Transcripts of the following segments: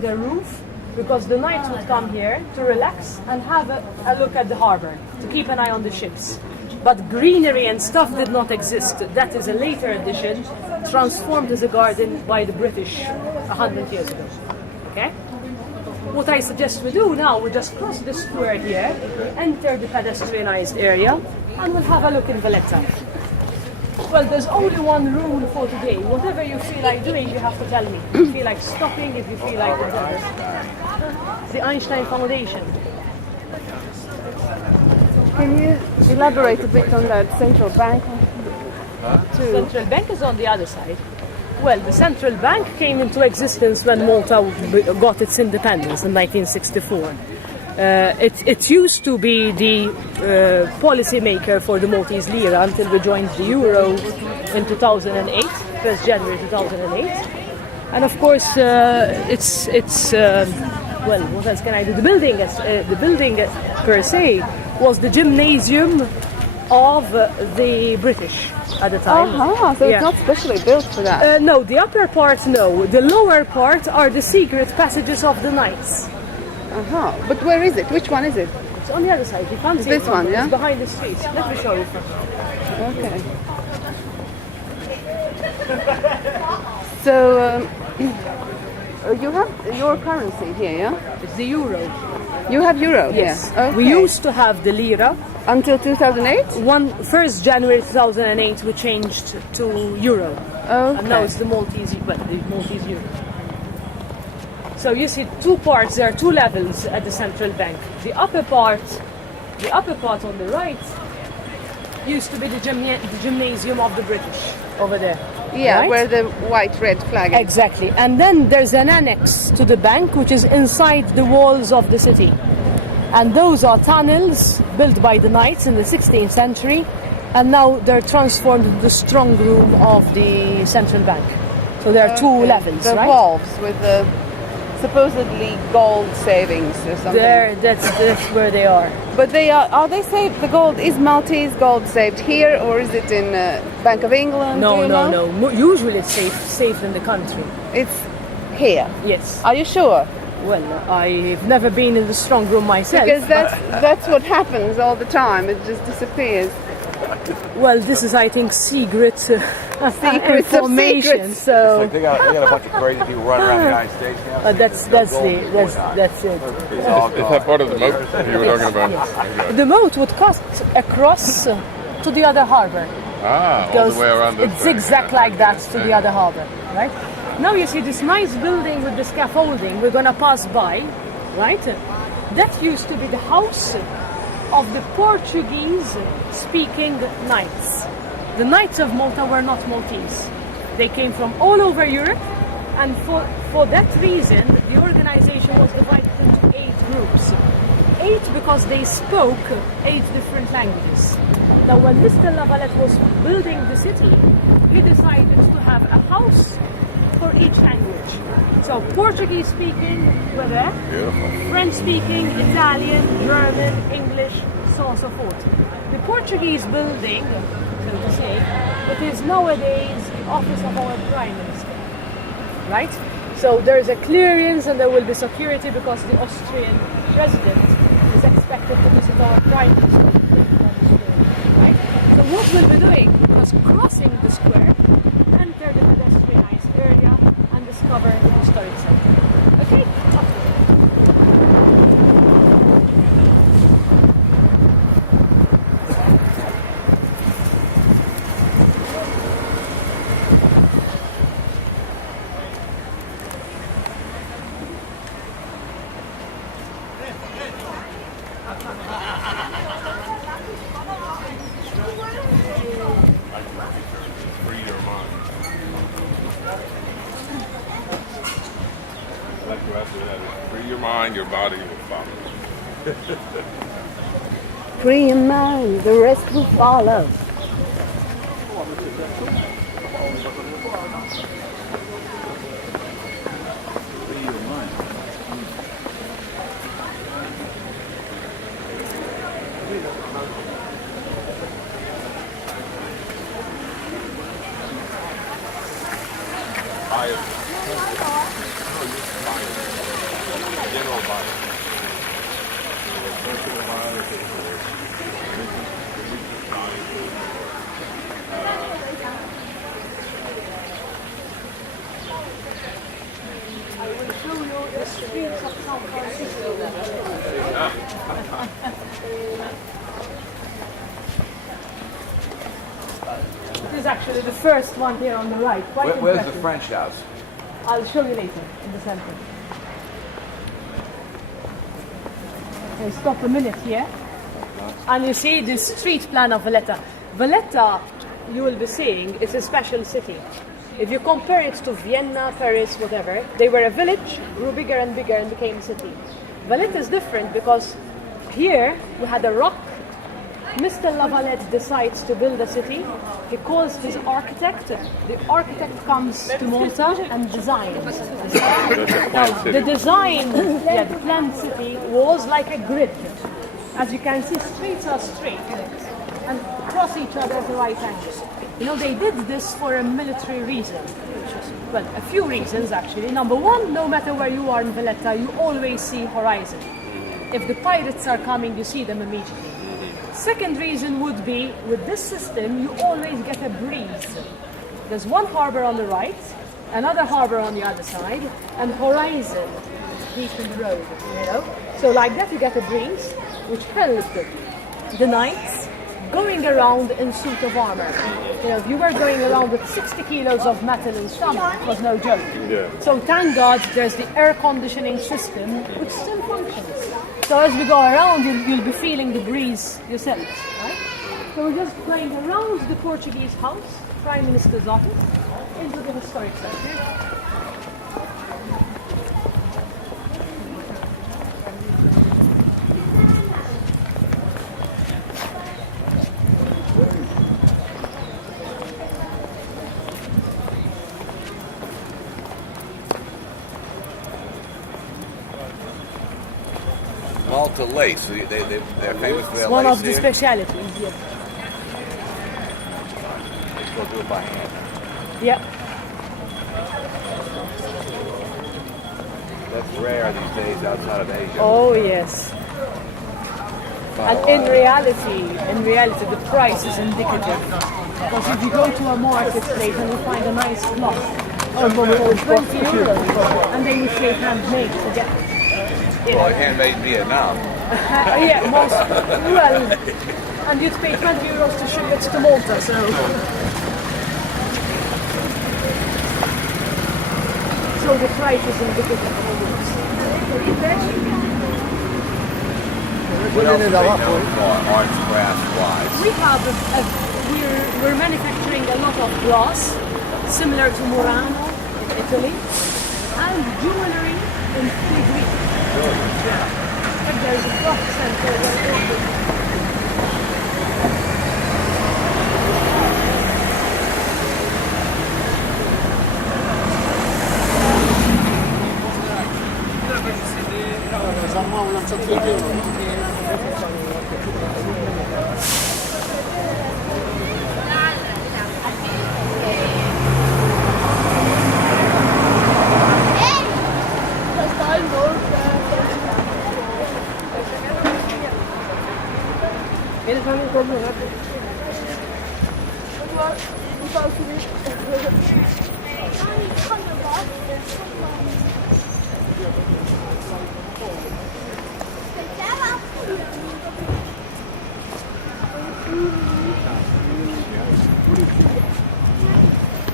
with a roof because the knights would come here to relax and have a look at the harbor, to keep an eye on the ships. But greenery and stuff did not exist. That is a later addition, transformed as a garden by the British 100 years ago. Okay? What I suggest we do now, we just cross the square here, enter the pedestrianised area, and we'll have a look in Valletta. Well, there's only one rule for today. Whatever you feel like doing, you have to tell me. If you feel like stopping, if you feel like whatever. The Einstein Foundation. Can you elaborate a bit on that central bank? Central bank is on the other side. Well, the central bank came into existence when Malta got its independence in 1964. It used to be the policy maker for the Maltese lira until we joined the euro in 2008, 1st January 2008. And of course, well, what else can I do? The building per se was the gymnasium of the British at the time. So it's not specially built for that? No, the upper part, no. The lower part are the secret passages of the knights. But where is it? Which one is it? It's on the other side. You can't see this it. One, yeah? It's behind the streets. Let me show you first. Okay. So you have your currency here, yeah? It's the euro. You have euro? Yes. Yeah. Okay. We used to have the lira. Until 2008? 1st January 2008 we changed to euro. Okay. And now it's the Maltese euro. So you see two parts, there are two levels at the central bank. The upper part on the right used to be the gymnasium of the British over there. Yeah, right? where the white-red flag is. Exactly. And then there's an annex to the bank which is inside the walls of the city. And those are tunnels built by the knights in the 16th century, and now they're transformed into the strong room of the central bank. So there are two levels, the right? valves with the supposedly gold savings or something. That's where they are. But are they saved? The gold is Maltese gold saved here, or is it in Bank of England? No. Usually it's safe in the country. It's here. Yes. Are you sure? Well, I've never been in the strong room myself. Because that's what happens all the time. It just disappears. Well, this is, I think, secret Secrets information. of secrets. So They got a bunch of crazy people running around the United States now. that's it. Is that part of the moat you were talking about? Yes. The moat would cut across to the other harbour. All the way around this It's way. zigzag like that to the other harbour, right? Now you see this nice building with the scaffolding we're going to pass by, right? That used to be the house of the Portuguese-speaking knights. The Knights of Malta were not Maltese. They came from all over Europe, and for that reason, the organization was divided into 8 groups. 8 because they spoke 8 different languages. Now, when Mr. Lavalette was building the city, he decided to have a house for each language. So Portuguese speaking were there, French speaking, Italian, German, English, so on and so forth. The Portuguese building, so to say, it is nowadays the office of our Prime Minister, right? So there is a clearance and there will be security because the Austrian president is expected to visit our Prime Minister, right? So what we'll be doing is crossing the square, enter the pedestrianised area and discover the historic center. Okay? Free your mind. Like you after that. Free your mind, your body will follow. Free your mind, the rest will follow. Fire. I will show you the streets of San Francisco. This is actually the first one here on the right. Quite Where's the impressive. French house? I'll show you later in the center. Okay, stop a minute here. And you see the street plan of Valletta. Valletta, you will be seeing, is a special city. If you compare it to Vienna, Paris, whatever, they were a village, grew bigger and bigger and became a city. Valletta is different because here we had a rock. Mr. Lavalette decides to build a city. He calls his architect. The architect comes to Malta and designs. Now, the design, the planned city was like a grid. As you can see, streets are straight and cross each other at the right angle. You know, they did this for a military reason. Well, a few reasons actually. Number one, no matter where you are in Valletta, you always see horizon. If the pirates are coming, you see them immediately. Second reason would be, with this system, you always get a breeze. There's one harbor on the right, another harbor on the other side, and horizon, Beacon Road, you know? So like that you get a breeze, which helped the knights going around in suit of armor. You know, if you were going around with 60 kilos of metal in stomach, it was no joke. Yeah. So thank God there's the air conditioning system, which still functions. So as we go around, you'll be feeling the breeze yourself, right? So we're just flying around the Portuguese house, Prime Minister's office, into the historic center. Malta lace. So they're famous for their It's one lace of the here. specialities, yeah. They still do it by hand. Yeah. That's rare these days outside of Asia. Oh yes. And in reality, the price is indicative. Because if you go to a marketplace and you find a nice cloth for 20 euros, and then you say handmade, forget it. You Well, know. handmade in Vietnam. Yeah, most, well, and you'd pay 20 euros to ship it to Malta, so. So the price is indicative of almost. What else do they know for arts, crafts, wise? We have we're manufacturing a lot of glass, similar to Murano in Italy, and jewellery in filigree. Yeah. And there's a craft center where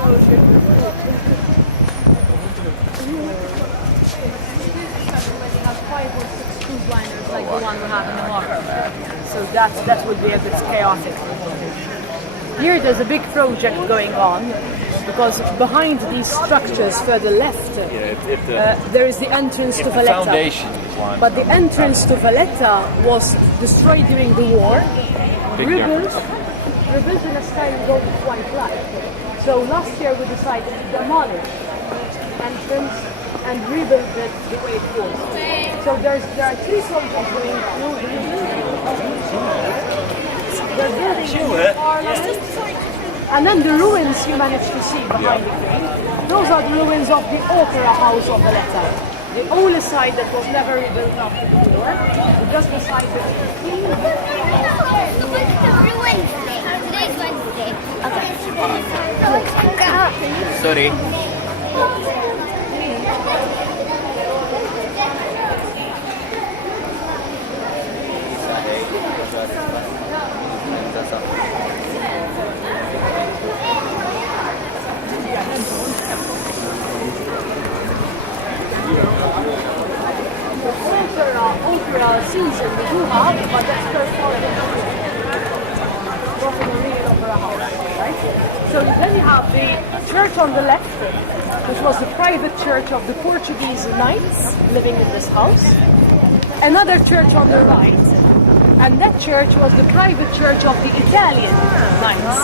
all have 5 or 6 cruise liners like the one we have in the market. So that would be a bit chaotic. Here there's a big project going on because behind these structures further left there is the entrance to Valletta. Foundation is one. But the entrance to Valletta was destroyed during the war, rebuilt in a style we don't quite like. So last year we decided to demolish entrance and rebuild it the way it was. So there are 3 projects going on. They're building new parliament, and then the ruins you managed to see behind the king. Those are the ruins of the opera house of Valletta. the only side that was never rebuilt after the war, just the side that was clean. Today's Wednesday. Okay. Sorry. Opera season we do have, but that's first part of the real opera house, right? So then you have the church on the left, which was the private church of the Portuguese knights living in this house. Another church on the right, and that church was the private church of the Italian knights.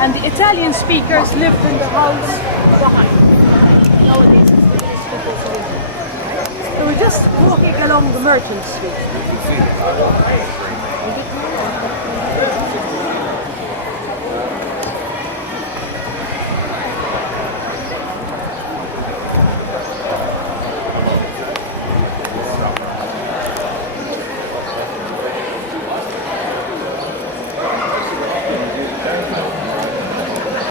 And the Italian speakers lived in the house behind. Nowadays, it's people's living. So we're just walking along the Merchant Street.